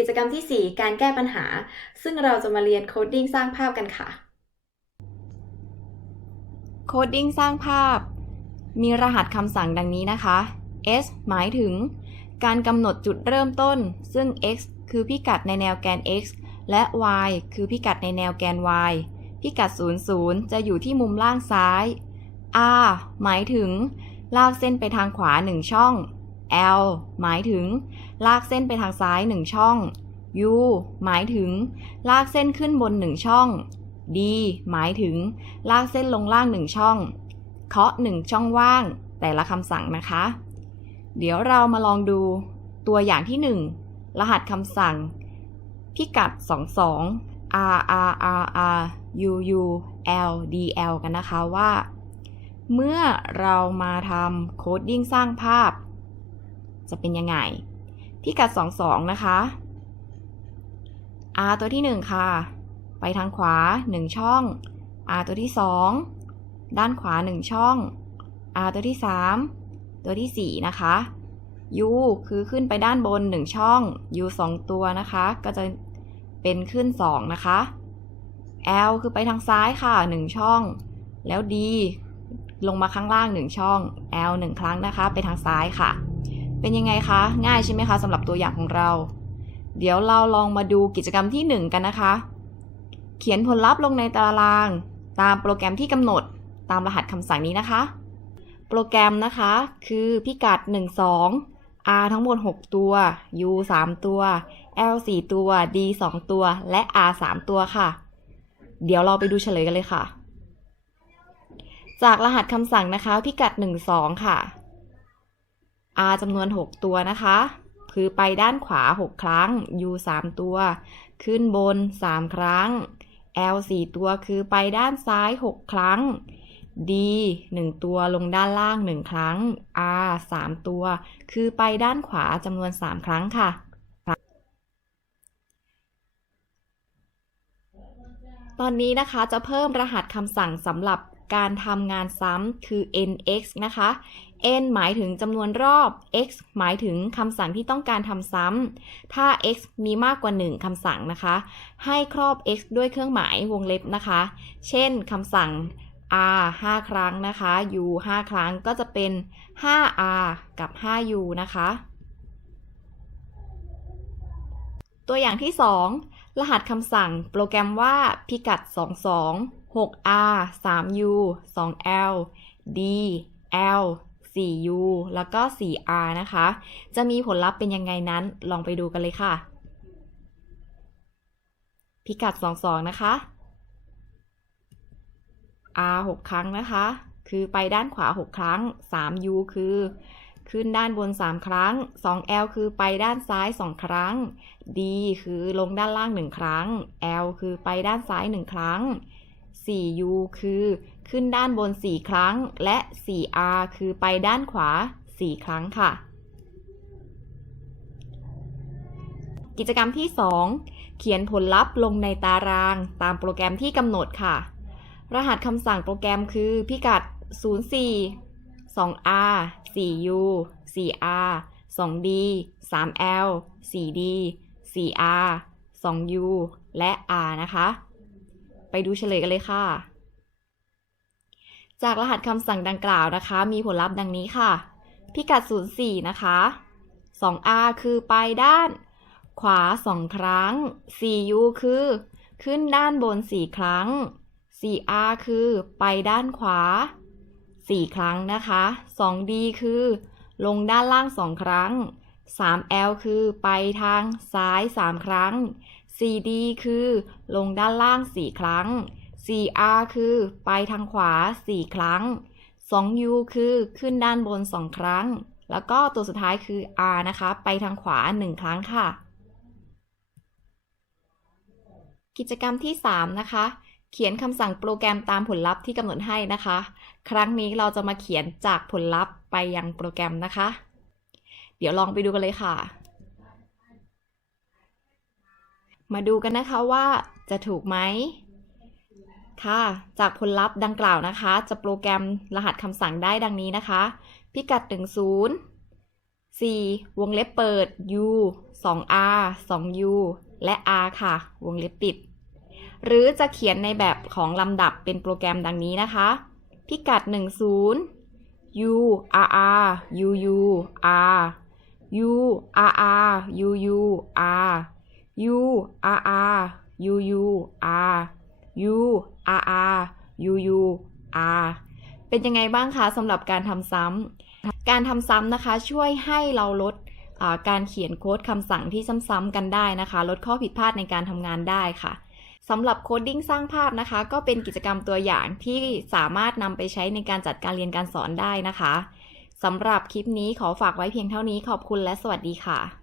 กิจกรรมที่ 4 การแก้ปัญหา ซึ่งเราจะมาเรียนโคดดิ้งสร้างภาพกันค่ะ โคดดิ้งสร้างภาพ มีรหัสคำสั่งดังนี้นะคะ s หมายถึง การกำหนดจุดเริ่มต้น ซึ่ง x คือพิกัดในแนวแกน x และ y คือพิกัดในแนวแกน y พิกัด 00 จะอยู่ที่มุมล่างซ้าย r หมายถึง ลากเส้นไปทางขวา 1 ช่อง l หมายถึง ลากเส้นไปทางซ้าย 1 ช่อง u หมายถึง ลากเส้นขึ้นบน 1 ช่อง d หมายถึง ลากเส้นลงล่าง 1 ช่อง เคาะ 1 ช่องว่าง แต่ละคำสั่งนะคะ เดี๋ยวเรามาลองดูตัวอย่างที่ 1 รหัสคำสั่ง พิกัด 22 r r r r u u l d l กันนะคะว่า เมื่อเรามาทำโคดดิ้งสร้างภาพ จะเป็นยังไง พิกัด 22 นะคะ r ตัวที่ 1 ค่ะ ไปทางขวา 1 ช่อง r ตัวที่ 2 ด้านขวา 1 ช่อง r ตัวที่ 3 ตัวที่ 4 นะคะ u คือขึ้นไปด้านบน 1 ช่อง u 2 ตัวนะคะ ก็จะเป็นขึ้น 2 นะคะ l คือไปทางซ้ายค่ะ 1 ช่อง แล้ว d ลงมาข้างล่าง 1 ช่อง l 1 ครั้งนะคะ ไปทางซ้ายค่ะ เป็นยังไงคะ ง่ายใช่ไหมคะสำหรับตัวอย่างของเรา เดี๋ยวเราลองมาดูกิจกรรมที่ 1 กันนะคะ เขียนผลลัพธ์ลงในตาราง ตามโปรแกรมที่กำหนดตามรหัสคำสั่งนี้นะคะ โปรแกรมนะคะคือพิกัด 1 2 r ทั้งหมด 6 ตัว u 3 ตัว l 4 ตัว d 2 ตัว และ r 3 ตัวค่ะ เดี๋ยวเราไปดูเฉลยกันเลยค่ะ จากรหัสคำสั่งนะคะ พิกัด 1 2 ค่ะ r จำนวน 6 ตัวนะคะ คือไปด้านขวา 6 ครั้ง u 3 ตัว ขึ้นบน 3 ครั้ง l 4 ตัว คือไปด้านซ้าย 6 ครั้ง d 1 ตัวลงด้านล่าง 1 ครั้ง r 3 ตัว คือไปด้านขวาจำนวน 3 ครั้งค่ะตอนนี้นะคะจะเพิ่มรหัสคำสั่งสำหรับการทำงานซ้ำคือ nx นะคะ n หมายถึงจำนวนรอบ x หมายถึงคำสั่งที่ต้องการทำซ้ำ ถ้า x มีมากกว่า 1คำสั่งนะคะ ให้ครอบ x ด้วยเครื่องหมายวงเล็บนะคะ เช่นคำสั่ง r 5 ครั้งนะคะ u 5 ครั้งก็จะเป็น 5r กับ 5u นะคะ ตัวอย่างที่ 2 รหัสคำสั่งโปรแกรมว่าพิกัด 22 6r 3u 2l d l 4u แล้วก็ 4r นะคะ จะมีผลลัพธ์เป็นยังไงนั้น ลองไปดูกันเลยค่ะ พิกัด 22 นะคะ r 6 ครั้งนะคะ คือไปด้านขวา 6 ครั้ง 3u คือขึ้นด้านบน 3 ครั้ง 2l คือไปด้านซ้าย 2 ครั้ง d คือลงด้านล่าง 1 ครั้ง l คือไปด้านซ้าย 1 ครั้ง 4u คือขึ้นด้านบน 4 ครั้ง และ 4r คือไปด้านขวา 4 ครั้งค่ะ กิจกรรมที่ 2 เขียนผลลัพธ์ลงในตารางตามโปรแกรมที่กำหนดค่ะ รหัสคำสั่งโปรแกรมคือพิกัด 04 2r 4u 4r 2d 3l 4d 4r 2u และ r นะคะ ไปดูเฉลยกันเลยค่ะ จากรหัสคำสั่งดังกล่าวนะคะ มีผลลัพธ์ดังนี้ค่ะ พิกัด 04 นะคะ 2r คือไปด้าน ขวา 2 ครั้ง 4u คือ ขึ้นด้านบน 4 ครั้ง 4r คือไปด้านขวา 4 ครั้งนะคะ 2d คือ ลงด้านล่าง 2 ครั้ง 3l คือไปทางซ้าย 3 ครั้ง 4d คือลงด้านล่าง 4 ครั้ง 4r คือไปทางขวา 4 ครั้ง 2u คือขึ้นด้านบน 2 ครั้ง แล้วก็ตัวสุดท้ายคือ r นะคะ ไปทางขวา 1 ครั้งค่ะ กิจกรรมที่ 3 นะคะ เขียนคำสั่งโปรแกรมตามผลลัพธ์ที่กำหนดให้นะคะ ครั้งนี้เราจะมาเขียนจากผลลัพธ์ไปยังโปรแกรมนะคะ เดี๋ยวลองไปดูกันเลยค่ะ มาดูกันนะคะว่าจะถูกไหม ค่ะ จากผลลัพธ์ดังกล่าวนะคะ จะโปรแกรมรหัสคำสั่งได้ดังนี้นะคะ พิกัด 10 4. วงเล็บเปิด u 2r 2u และ r ค่ะ วงเล็บปิด หรือจะเขียนในแบบของลำดับเป็นโปรแกรมดังนี้นะคะ พิกัด 10 u r r u u r u r r u u r u r r u u r u r r u u r เป็นยังไงบ้างคะสำหรับการทำซ้ำการทำซ้ำนะคะช่วยให้เราลดาการเขียนโค้ดคำสั่งที่ซ้ำๆกันได้นะคะ ลดข้อผิดพลาดในการทำงานได้ค่ะสำหรับโคดดิ้งสร้างภาพนะคะ ก็เป็นกิจกรรมตัวอย่างที่สามารถนำไปใช้ในการจัดการเรียนการสอนได้นะคะสำหรับคลิปนี้ขอฝากไว้เพียงเท่านี้ขอบคุณและสวัสดีค่ะ